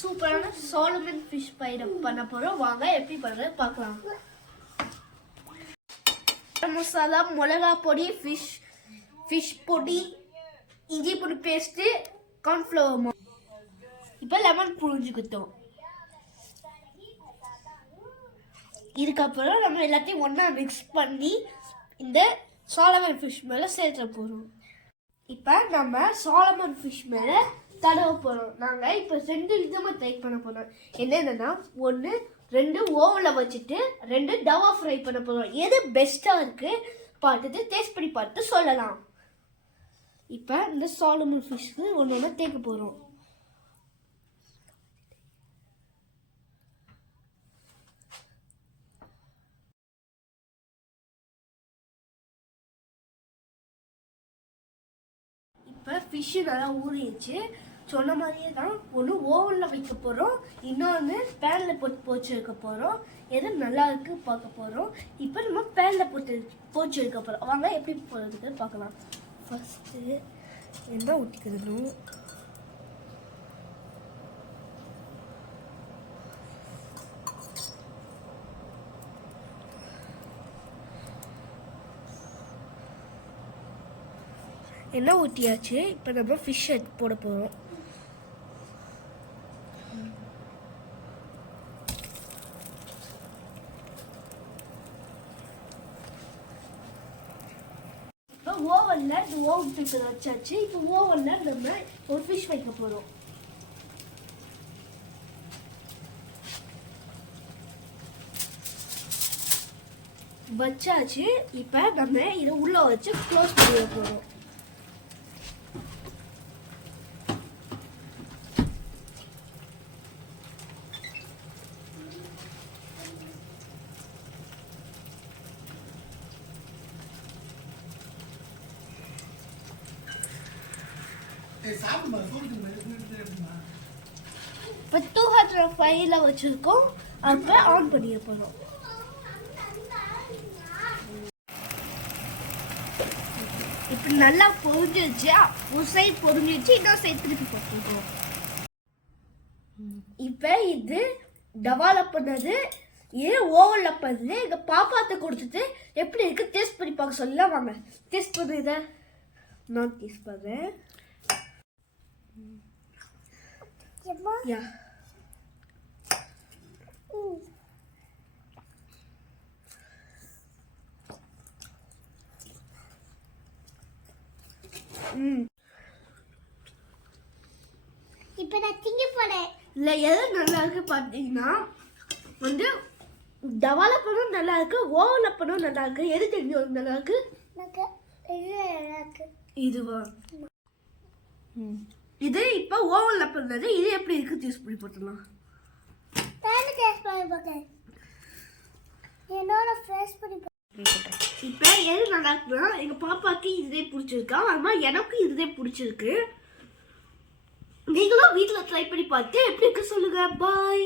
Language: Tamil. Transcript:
சூப்பரான சாலமன் ஃபிஷ் ஃப்ரை பண்ண போறோம். வாங்க எப்படி பண்றது பார்க்கலாம். மசாலா, மிளகா பொடி, ஃபிஷ் பொடி, இஞ்சி பூண்டு பேஸ்ட், கார்ன்ஃப்ளவர். இப்போ லெமன் புழிஞ்சுக்கிட்டோம். இதுக்கப்புறம் நம்ம எல்லாத்தையும் ஒன்றா மிக்ஸ் பண்ணி இந்த சாலமன் ஃபிஷ் மேலே சேர்த்த போகிறோம். இப்போ நம்ம சாலமன் ஃபிஷ் மேலே தடவ போகிறோம். நாங்கள் இப்போ 2 விதமாக ட்ரை பண்ண போகிறோம். என்னென்னா 1, 2 ஓவனில் வச்சுட்டு 2 டவா ஃப்ரை பண்ண போகிறோம். எது பெஸ்ட்டாக இருக்குது பார்த்துட்டு டேஸ்ட் பண்ணி பார்த்து சொல்லலாம். இப்போ இந்த சாலமன் ஃபிஷ்க்கு ஒன்று தேக்க போகிறோம். இப்போ ஃபிஷ்ஷு நல்லா ஊறிடுச்சு. சொன்ன மாதிரியே தான் ஒன்று ஓவனில் வைக்க போகிறோம், இன்னொன்று பேனில் போட்டு பொரிச்சு எடுக்க போகிறோம். எது நல்லா இருக்கு பார்க்க போகிறோம். இப்போ நம்ம பேனில் போட்டு பொரிச்சு எடுக்க போகிறோம். வாங்க எப்படி போகிறதுக்கு பார்க்கலாம். ஃபஸ்ட்டு என்ன ஊற்றிக்கணும். எண்ணெய் ஊற்றியாச்சு. இப்போ நம்ம ஃபிஷ் போட போகிறோம். இப்போ ஓவனில் இந்த ஓவன் பேப்பர் வச்சாச்சு. இப்போ ஓவனில் நம்ம ஒரு ஃபிஷ் வைக்க போகிறோம். வச்சாச்சு. இப்போ நம்ம இதை உள்ளே வச்சு க்ளோஸ் பண்ணி போகிறோம். இப்போ 205 வச்சிருக்கோம். அப்போ ஆன் பண்ணிட போகிறோம். இப்போ நல்லா பொரிஞ்சிருச்சு. ஒரு சைட் பொரிஞ்சிருச்சு, இன்னொரு சைட் திருப்பி போட்டுருக்கோம். இப்போ இது டெவலப் பண்ணது, இது ஓவனில் பண்ணது. எங்கள் பாப்பாத்தை கொடுத்துட்டு எப்படி இருக்கு டேஸ்ட் பண்ணி பார்க்க சொல்லலாம். வாங்க டேஸ்ட் பண்ணுறத நான் டேஸ்ட் பண்ணுறேன். Yeah. இப்போ நான் திங்க போறேன். இல்லை எது நல்லா இருக்கு பார்த்தீங்கன்னா வந்து டெவலப் பண்ணவும் நல்லா இருக்கு, ஓவலப் பண்ணவும் நல்லா இருக்கு. எது தெரிஞ்சு நல்லா இருக்கு? இதுவா? இது இப்போ ஓவன்ல பண்ணது. இது எப்படி இருக்கு டேஸ்ட் பண்ணி போட்டுடலாம். இப்போ எது நல்லா இருக்குன்னா எங்க பாப்பாக்கு இதே பிடிச்சிருக்கா, அது மாதிரி எனக்கும் இதே பிடிச்சிருக்கு. நீங்களும் வீட்டில் ட்ரை பண்ணி பார்த்து எப்படி இருக்கு சொல்லுங்க. பாய்.